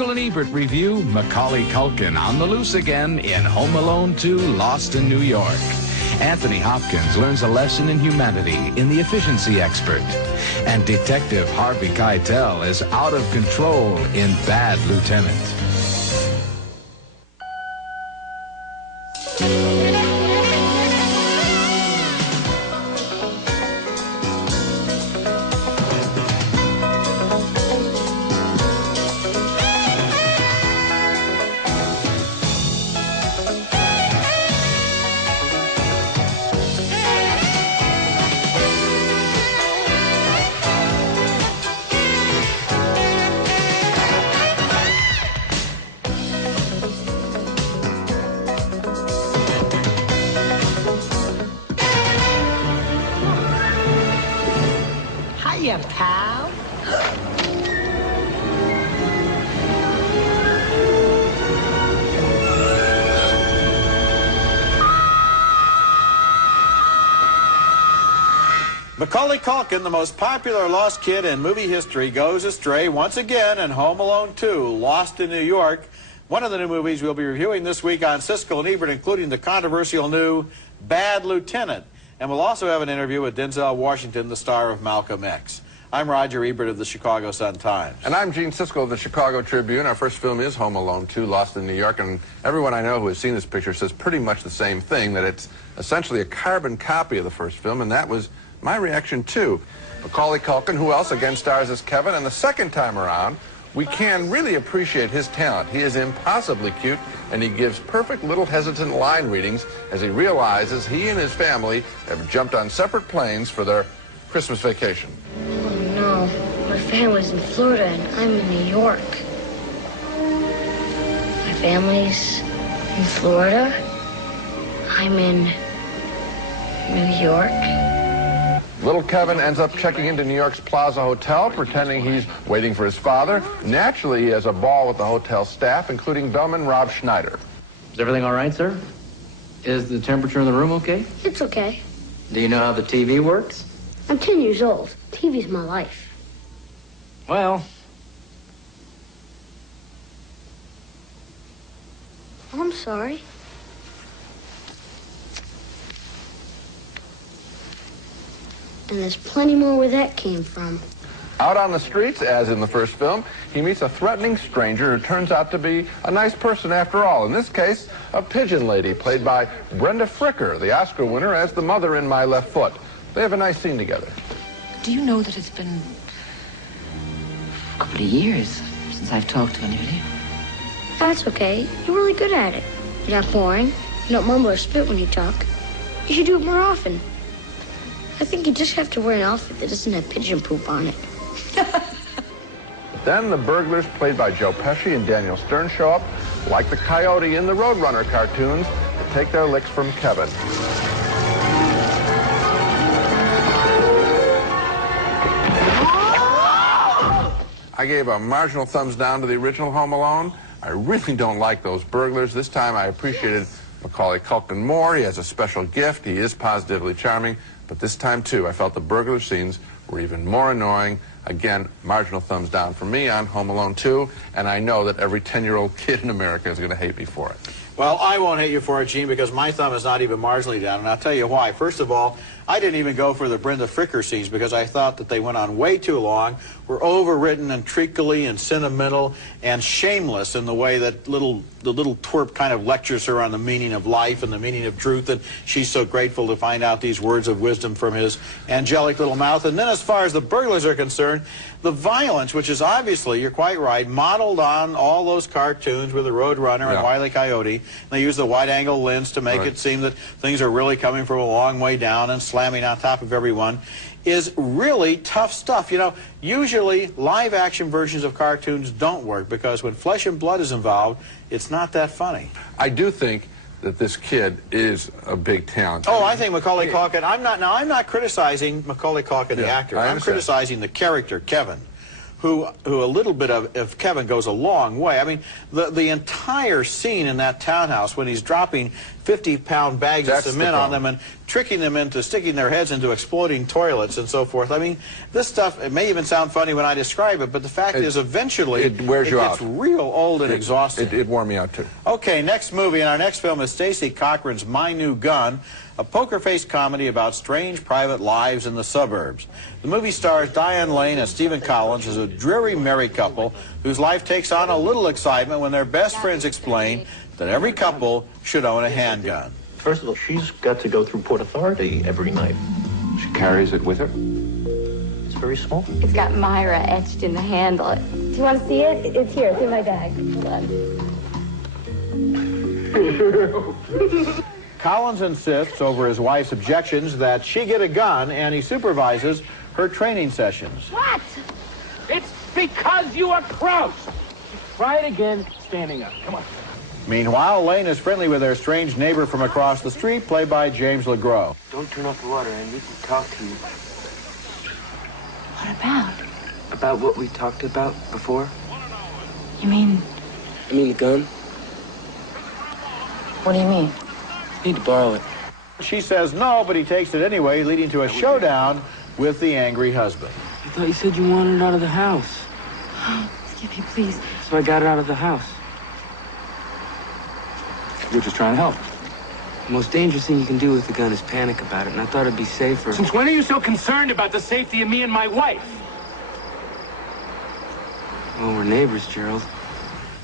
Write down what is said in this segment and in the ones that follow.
Siskel and Ebert review Macaulay Culkin on the loose again in Home Alone 2, Lost in New York. Anthony Hopkins learns a lesson in humanity in The Efficiency Expert. And Detective Harvey Keitel is out of control in Bad Lieutenant. Hiya, pal. Macaulay Culkin, the most popular lost kid in movie history, goes astray once again in Home Alone 2, Lost in New York. One of the new movies we'll be reviewing this week on Siskel and Ebert, including the controversial new Bad Lieutenant. And we'll also have an interview with Denzel Washington, the star of Malcolm X. I'm Roger Ebert of the Chicago Sun-Times. And I'm Gene Siskel of the Chicago Tribune. Our first film is Home Alone 2, Lost in New York, and everyone I know who has seen this picture says pretty much the same thing, that it's essentially a carbon copy of the first film, and that was my reaction too. Macaulay Culkin, who else again stars as Kevin, and the second time around, we can really appreciate his talent. He is impossibly cute, and he gives perfect little hesitant line readings as he realizes he and his family have jumped on separate planes for their Christmas vacation. Oh no, my family's in Florida and I'm in New York. My family's in Florida. I'm in New York. Little Kevin ends up checking into New York's Plaza Hotel, pretending he's waiting for his father. Naturally, he has a ball with the hotel staff, including bellman Rob Schneider. Is everything all right, sir? Is the temperature in the room okay? It's okay. Do you know how the TV works? I'm 10 years old. TV's my life. Well, I'm sorry. And there's plenty more where that came from. Out on the streets, as in the first film, he meets a threatening stranger who turns out to be a nice person after all. In this case, a pigeon lady, played by Brenda Fricker, the Oscar winner as the mother in My Left Foot. They have a nice scene together. Do you know that it's been a couple of years since I've talked to anybody? That's okay. You're really good at it. You're not boring. You don't mumble or spit when you talk. You should do it more often. I think you just have to wear an outfit that doesn't have pigeon poop on it. Then the burglars, played by Joe Pesci and Daniel Stern, show up, like the coyote in the Roadrunner cartoons, to take their licks from Kevin. I gave a marginal thumbs down to the original Home Alone. I really don't like those burglars. This time I appreciated Macaulay Culkin more. He has a special gift. He is positively charming. But this time, too, I felt the burglar scenes were even more annoying. Again, marginal thumbs down for me on Home Alone 2. And I know that every 10-year-old kid in America is going to hate me for it. Well, I won't hate you for it, Gene, because my thumb is not even marginally down, and I'll tell you why. First of all, I didn't even go for the Brenda Fricker scenes because I thought that they went on way too long, were overwritten and treacly and sentimental and shameless in the way that the little twerp kind of lectures her on the meaning of life and the meaning of truth, and she's so grateful to find out these words of wisdom from his angelic little mouth. And then as far as the burglars are concerned, the violence, which is obviously, you're quite right, modeled on all those cartoons with the Roadrunner and Wile E. Coyote. They use the wide-angle lens to make it seem that things are really coming from a long way down and slamming on top of everyone, is really tough stuff. You know, usually live-action versions of cartoons don't work because when flesh and blood is involved, it's not that funny. I do think that this kid is a big talent. Oh, I think Macaulay Culkin, I'm not criticizing Macaulay Culkin, the actor. I'm criticizing the character, Kevin, who a little bit of Kevin goes a long way. I mean, the entire scene in that townhouse when he's dropping 50-pound bags That's of the cement on problem. them and tricking them into sticking their heads into exploding toilets and so forth. I mean, this stuff, it may even sound funny when I describe it, but the fact is eventually it wears you gets out. real old and exhausting. It wore me out too. Okay, next movie, and our next film is Stacey Cochran's My New Gun, a poker-faced comedy about strange private lives in the suburbs. The movie stars Diane Lane and Stephen Collins as a dreary married couple whose life takes on a little excitement when their best friends explain that every couple should own a handgun. First of all, she's got to go through Port Authority every night. She carries it with her? It's very small. It's got Myra etched in the handle. Do you want to see it? It's here. It's in my bag. Hold on. Collins insists over his wife's objections that she get a gun, and he supervises her training sessions. What? It's because you are crouched. Try it again, standing up. Come on. Meanwhile, Lane is friendly with their strange neighbor from across the street, played by James LeGros. Don't turn off the water. I need to talk to you. What about? About what we talked about before? You mean, I mean the gun. what do you mean? I need to borrow it. She says no, but he takes it anyway, leading to a showdown with the angry husband. I thought you said you wanted it out of the house. Skippy, please. So I got it out of the house. We're just trying to help. The most dangerous thing you can do with the gun is panic about it, and I thought it'd be safer. Since when are you so concerned about the safety of me and my wife? Well, we're neighbors, Gerald.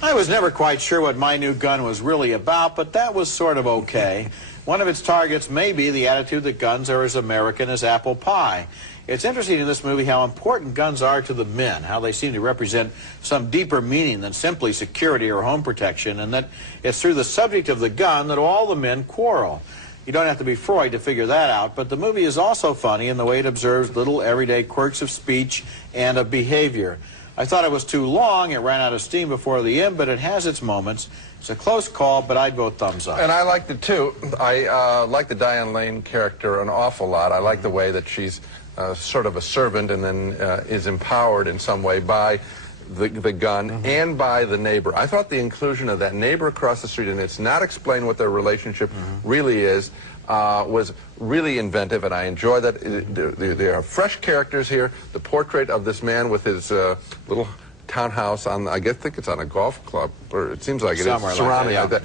I was never quite sure what My New Gun was really about, but that was sort of okay. One of its targets may be the attitude that guns are as American as apple pie. It's interesting in this movie how important guns are to the men, how they seem to represent some deeper meaning than simply security or home protection, and that it's through the subject of the gun that all the men quarrel. You don't have to be Freud to figure that out, but the movie is also funny in the way it observes little everyday quirks of speech and of behavior. I thought it was too long. It ran out of steam before the end, but it has its moments. It's a close call, but I'd vote thumbs up. And I liked it too. I like the Diane Lane character an awful lot. I like the way that she's sort of a servant and then is empowered in some way by the gun and by the neighbor. I thought the inclusion of that neighbor across the street, and it's not explained what their relationship really is, was really inventive, and I enjoy that. There are fresh characters here. The portrait of this man with his little townhouse on, I think it's on a golf club, or it seems like it Somewhere is, like surrounding that,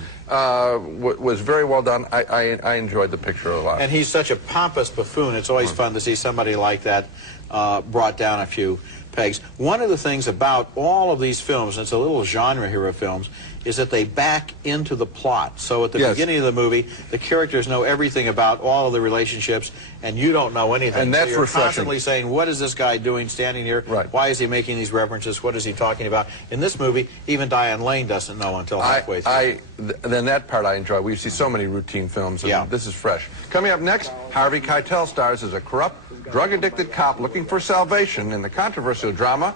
was very well done. I enjoyed the picture a lot. And he's such a pompous buffoon. It's always fun to see somebody like that brought down a few pegs. One of the things about all of these films, and it's a little genre here of films, is that they back into the plot. So at the beginning of the movie, the characters know everything about all of the relationships, and you don't know anything. And that's so you're refreshing. Constantly saying, what is this guy doing standing here? Right. Why is he making these references? What is he talking about? In this movie, even Diane Lane doesn't know until halfway through. Then that part I enjoy. We see so many routine films, and this is fresh. Coming up next, Harvey Keitel stars as a corrupt, drug-addicted cop looking for salvation in the controversial drama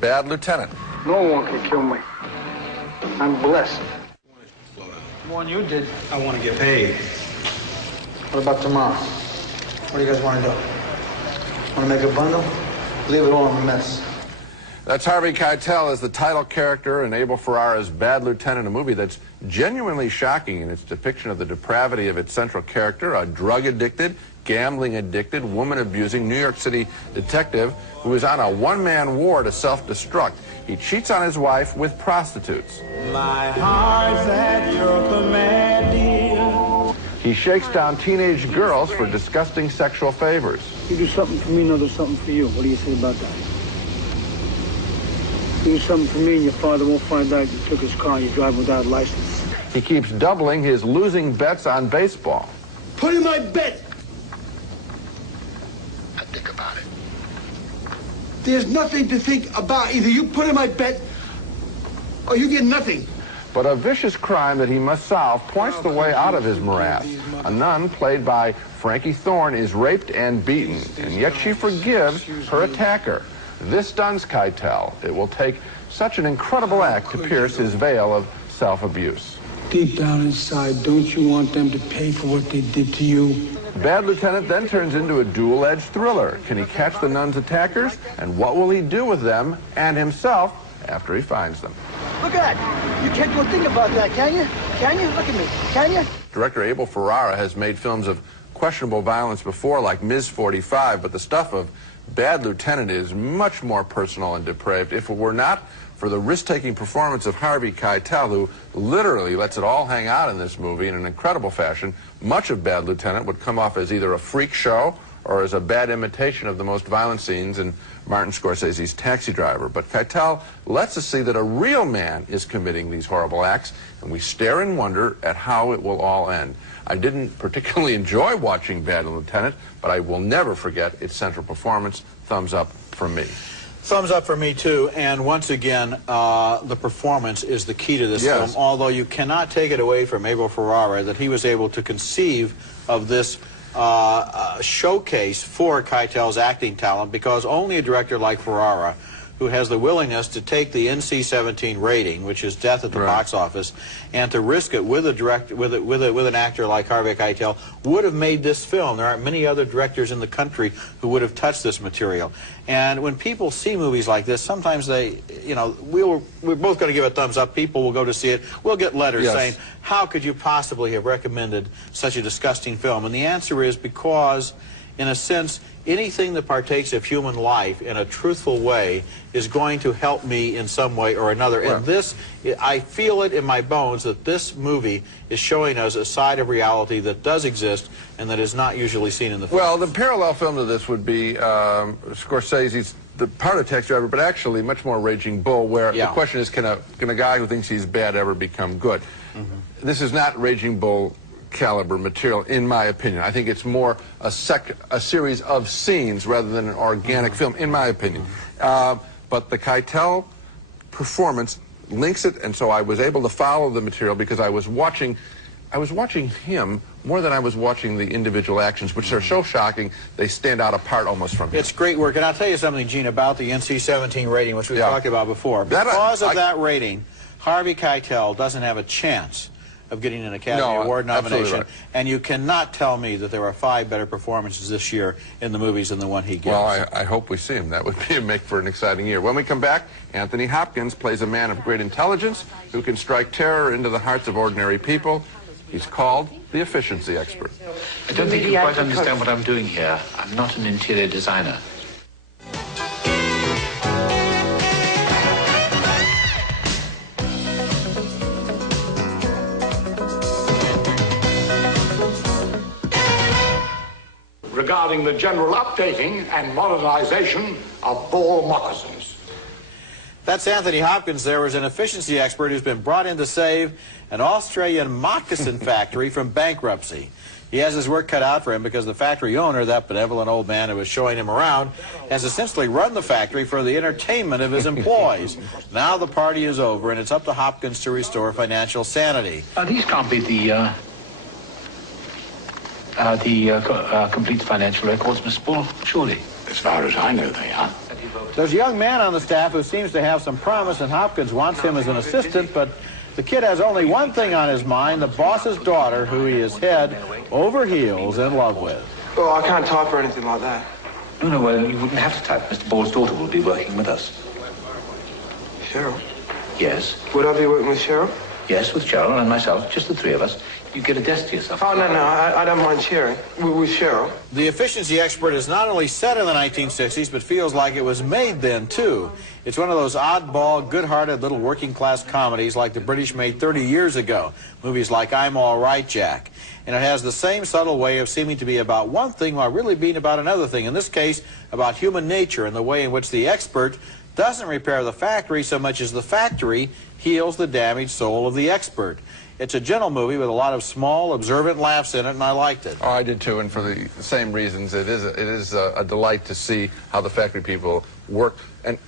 Bad Lieutenant. No one can kill me. I'm blessed. More than you did. I want to get paid. What about tomorrow? What do you guys want to do? Want to make a bundle? Leave it all in a mess. That's Harvey Keitel as the title character in Abel Ferrara's Bad Lieutenant, a movie that's genuinely shocking in its depiction of the depravity of its central character, a drug-addicted, gambling-addicted, woman-abusing New York City detective who is on a one-man war to self-destruct. He cheats on his wife with prostitutes. My heart's at your command, dear. He shakes down teenage girls for disgusting sexual favors. You do something for me, and I'll do something for you. What do you say about that? You do something for me, and your father won't find out you took his car and you drive without a license. He keeps doubling his losing bets on baseball. Put in my bet! I think about it. There's nothing to think about. Either you put in my bet, or you get nothing. But a vicious crime that he must solve points the way out of his morass. A nun, played by Frankie Thorne, is raped and beaten, and yet she forgives her attacker. This stuns Keitel. It will take such an incredible act to pierce his veil of self-abuse. Deep down inside, don't you want them to pay for what they did to you? Bad Lieutenant then turns into a dual-edged thriller. Can he catch the nun's attackers? And what will he do with them and himself after he finds them? Look at that. You can't do a thing about that, can you? Can you? Look at me. Can you? Director Abel Ferrara has made films of questionable violence before, like Ms. 45, but the stuff of Bad Lieutenant is much more personal and depraved. If it were not for the risk-taking performance of Harvey Keitel, who literally lets it all hang out in this movie in an incredible fashion, much of Bad Lieutenant would come off as either a freak show or as a bad imitation of the most violent scenes in Martin Scorsese's Taxi Driver. But Keitel lets us see that a real man is committing these horrible acts, and we stare in wonder at how it will all end. I didn't particularly enjoy watching Bad Lieutenant, but I will never forget its central performance. Thumbs up from me. Thumbs up for me, too. And once again, the performance is the key to this film, although you cannot take it away from Abel Ferrara that he was able to conceive of this showcase for Keitel's acting talent, because only a director like Ferrara, who has the willingness to take the NC-17 rating, which is death at the box office, and to risk it with an actor like Harvey Keitel, would have made this film. There aren't many other directors in the country who would have touched this material. And when people see movies like this, sometimes they, you know, we're both going to give a thumbs up. People will go to see it. We'll get letters saying, how could you possibly have recommended such a disgusting film? And the answer is because, in a sense, anything that partakes of human life in a truthful way is going to help me in some way or another. And this, I feel it in my bones that this movie is showing us a side of reality that does exist and that is not usually seen in the film. Well, the parallel film to this would be Scorsese's the part of Taxi Driver, but actually much more Raging Bull, where the question is, can a guy who thinks he's bad ever become good? This is not Raging Bull caliber material, in my opinion. I think it's more a series of scenes rather than an organic film, in my opinion. But the Keitel performance links it, and so I was able to follow the material because I was watching him more than I was watching the individual actions, which are so shocking they stand out apart almost from him. It's great work, and I'll tell you something, Gene, about the NC-17 rating, which we talked about before. Because of that rating, Harvey Keitel doesn't have a chance of getting an Academy Award nomination, and you cannot tell me that there are 5 better performances this year in the movies than the one he gives. Well, I hope we see him. That would make for an exciting year. When we come back, Anthony Hopkins plays a man of great intelligence who can strike terror into the hearts of ordinary people. He's called the efficiency expert. I don't think you quite understand what I'm doing here. I'm not an interior designer. Regarding the general updating and modernization of ball moccasins. That's Anthony Hopkins. There was an efficiency expert who's been brought in to save an Australian moccasin factory from bankruptcy. He has his work cut out for him because the factory owner, that benevolent old man who was showing him around, has essentially run the factory for the entertainment of his employees. Now the party is over, and it's up to Hopkins to restore financial sanity. These can't be the complete financial records, Mr. Bull, surely. As far as I know, they are. There's a young man on the staff who seems to have some promise, and Hopkins wants him as an assistant, but the kid has only one thing on his mind, the boss's daughter, who he is head over heels in love with. Oh, I can't type or anything like that. No, well, you wouldn't have to type. Mr. Ball's daughter will be working with us. Cheryl? Yes. Would I be working with Cheryl? Yes, with Cheryl and myself, just the 3 of us. You get a desk to yourself. Oh, no, I don't mind sharing with Cheryl. The efficiency expert is not only set in the 1960s, but feels like it was made then, too. It's one of those oddball, good-hearted little working-class comedies like the British made 30 years ago, movies like I'm All Right, Jack. And it has the same subtle way of seeming to be about one thing while really being about another thing, in this case, about human nature and the way in which the expert doesn't repair the factory so much as the factory heals the damaged soul of the expert. It's a gentle movie with a lot of small, observant laughs in it, and I liked it. Oh, I did too, and for the same reasons. It is a delight to see how the factory people work.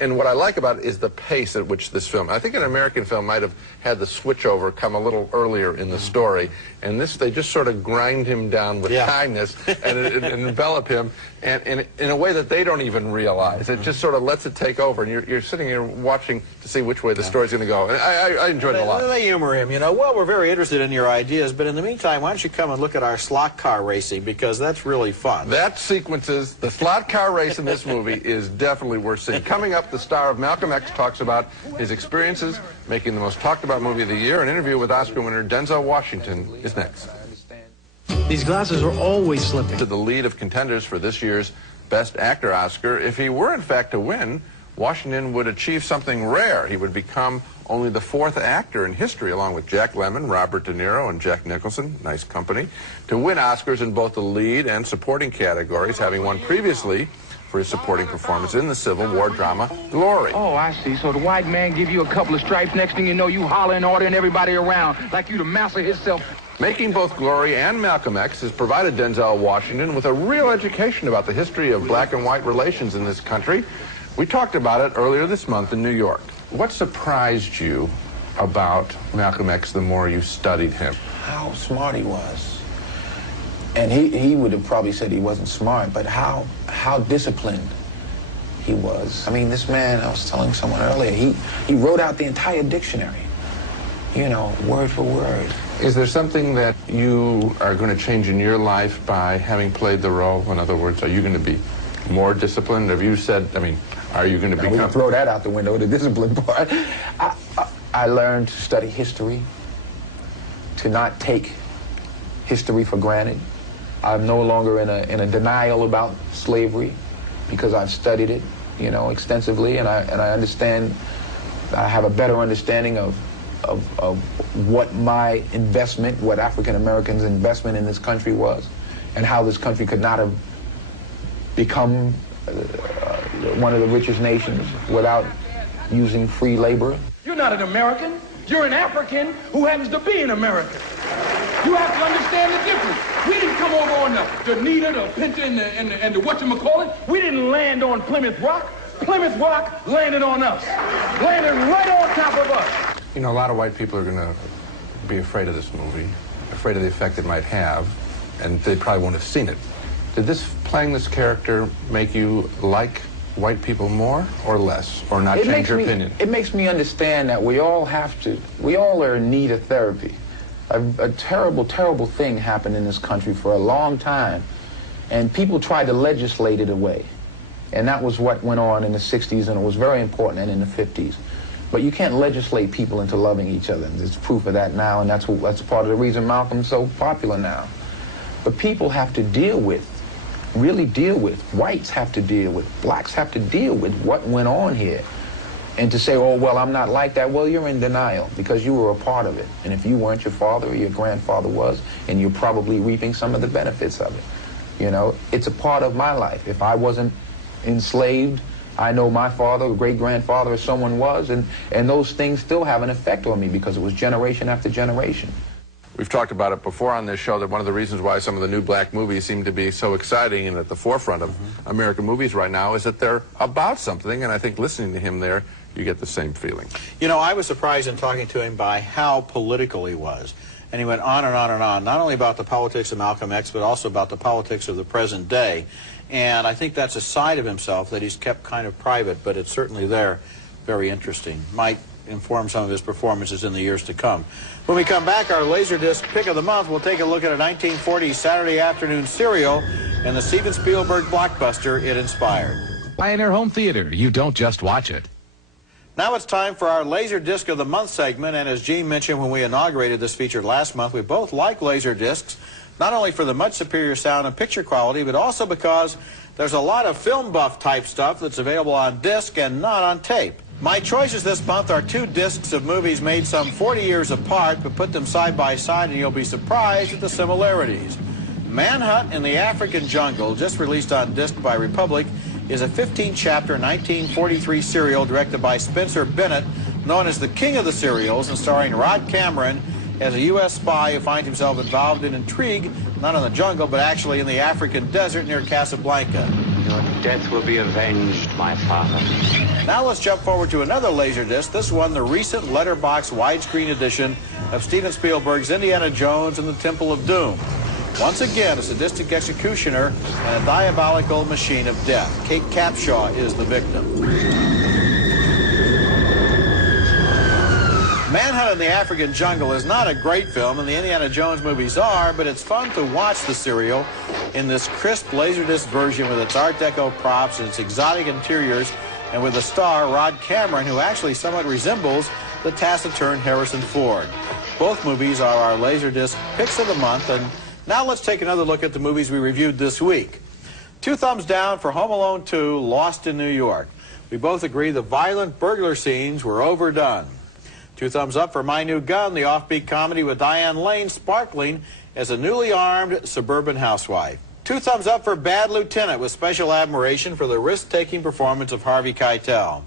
And what I like about it is the pace at which this film, I think an American film might have had the switchover come a little earlier in the story. And this, they just sort of grind him down with kindness and envelop him and in a way that they don't even realize. It just sort of lets it take over, and you're sitting here watching to see which way the story's going to go. And I enjoyed it a lot. They humor him, you know. Well, we're very interested in your ideas, but in the meantime, why don't you come and look at our slot car racing, because that's really fun. That sequences, the slot car race in this movie is definitely worth seeing. Coming Coming up, the star of Malcolm X talks about his experiences making the most talked about movie of the year. An interview with Oscar winner Denzel Washington is next. These glasses are always slipping. To the lead of contenders for this year's Best Actor Oscar. If he were in fact to win, Washington would achieve something rare. He would become only the 4th actor in history, along with Jack Lemmon, Robert De Niro, and Jack Nicholson, nice company, to win Oscars in both the lead and supporting categories, having won previously for his supporting performance in the Civil War drama Glory. Oh, I see. So the white man give you a couple of stripes, next thing you know, you hollering, ordering everybody around like you the master himself. Making both Glory and Malcolm X has provided Denzel Washington with a real education about the history of black and white relations in this country. We talked about it earlier this month in New York. What surprised you about Malcolm X the more you studied him? How smart he was. And he would have probably said he wasn't smart, but how disciplined he was. I mean, this man, I was telling someone earlier, he wrote out the entire dictionary, you know, word for word. Is there something that you are going to change in your life by having played the role? In other words, are you going to be more disciplined? Have you said, I mean, are you going to become... We can throw that out the window, the discipline part. I learned to study history, to not take history for granted. I'm no longer in a denial about slavery because I've studied it, you know, extensively, and I understand, I have a better understanding of what my investment, what African Americans' investment in this country was, and how this country could not have become one of the richest nations without using free labor. You're not an American. You're an African who happens to be an American. You have to understand the difference. We didn't come over on the Nita, the Pinta, and the whatchamacallit. We didn't land on Plymouth Rock. Plymouth Rock landed on us. Landed right on top of us. You know, a lot of white people are going to be afraid of this movie, afraid of the effect it might have, and they probably won't have seen it. Did playing this character make you like white people more or less, or not change your opinion? It makes me understand that we all are in need of therapy. A terrible, terrible thing happened in this country for a long time, and people tried to legislate it away. And that was what went on in the 60s, and it was very important, and in the 50s. But you can't legislate people into loving each other. There's proof of that now, and that's part of the reason Malcolm's so popular now. But people have to deal with, really deal with, whites have to deal with, blacks have to deal with what went on here. And to say, oh, well, I'm not like that, well, you're in denial because you were a part of it. And if you weren't, your father or your grandfather was, and you're probably reaping some of the benefits of it. You know, it's a part of my life. If I wasn't enslaved, I know my father or great-grandfather or someone was, and those things still have an effect on me because it was generation after generation. We've talked about it before on this show that one of the reasons why some of the new black movies seem to be so exciting and at the forefront of American movies right now is that they're about something, and I think listening to him there, you get the same feeling. You know, I was surprised in talking to him by how political he was. And he went on and on and on, not only about the politics of Malcolm X, but also about the politics of the present day. And I think that's a side of himself that he's kept kind of private, but it's certainly there, very interesting. Might inform some of his performances in the years to come. When we come back, our Laserdisc pick of the month, we'll take a look at a 1940s Saturday afternoon serial and the Steven Spielberg blockbuster it inspired. Pioneer Home Theater, you don't just watch it. Now it's time for our Laserdisc of the Month segment, and as Gene mentioned when we inaugurated this feature last month, we both like Laserdiscs, not only for the much superior sound and picture quality, but also because there's a lot of film buff type stuff that's available on disc and not on tape. My choices this month are 2 discs of movies made some 40 years apart, but put them side by side and you'll be surprised at the similarities. Manhunt in the African Jungle, just released on disc by Republic, is a 15-chapter 1943 serial directed by Spencer Bennett, known as the king of the serials, and starring Rod Cameron as a U.S. spy who finds himself involved in intrigue, not in the jungle, but actually in the African desert near Casablanca. Your death will be avenged, my father. Now let's jump forward to another Laserdisc, this one the recent letterbox widescreen edition of Steven Spielberg's Indiana Jones and the Temple of Doom. Once again, a sadistic executioner and a diabolical machine of death. Kate Capshaw is the victim. Manhunt in the African Jungle is not a great film, and the Indiana Jones movies are, but it's fun to watch the serial in this crisp Laserdisc version with its Art Deco props and its exotic interiors and with a star, Rod Cameron, who actually somewhat resembles the taciturn Harrison Ford. Both movies are our Laserdisc picks of the month, and now let's take another look at the movies we reviewed this week. 2 thumbs down for Home Alone 2, Lost in New York. We both agree the violent burglar scenes were overdone. 2 thumbs up for My New Gun, the offbeat comedy with Diane Lane sparkling as a newly armed suburban housewife. 2 thumbs up for Bad Lieutenant, with special admiration for the risk-taking performance of Harvey Keitel.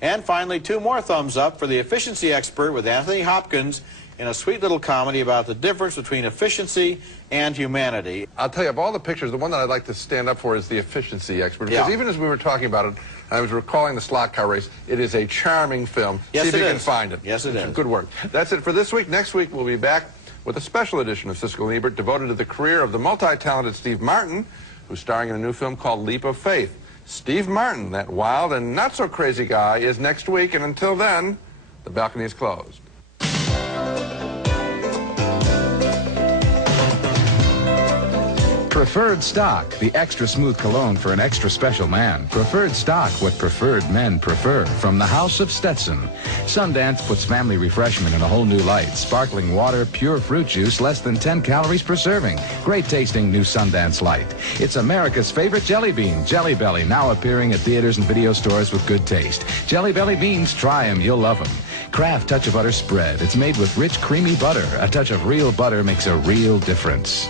And finally, 2 more thumbs up for The Efficiency Expert with Anthony Hopkins in a sweet little comedy about the difference between efficiency and humanity. I'll tell you, of all the pictures, the one that I'd like to stand up for is The Efficiency Expert. Because even as we were talking about it, I was recalling the slot car race. It is a charming film. Yes, See if it you is. can find it. Yes, it is. Good work. That's it for this week. Next week, we'll be back with a special edition of Siskel and Ebert devoted to the career of the multi-talented Steve Martin, who's starring in a new film called Leap of Faith. Steve Martin, that wild and not-so-crazy guy, is next week. And until then, the balcony is closed. Preferred Stock, the extra smooth cologne for an extra special man. Preferred Stock, what preferred men prefer. From the House of Stetson. Sundance puts family refreshment in a whole new light. Sparkling water, pure fruit juice, less than 10 calories per serving. Great tasting new Sundance Light. It's America's favorite jelly bean, Jelly Belly, now appearing at theaters and video stores with good taste. Jelly Belly beans, try them, you'll love them. Kraft Touch of Butter Spread. It's made with rich, creamy butter. A touch of real butter makes a real difference.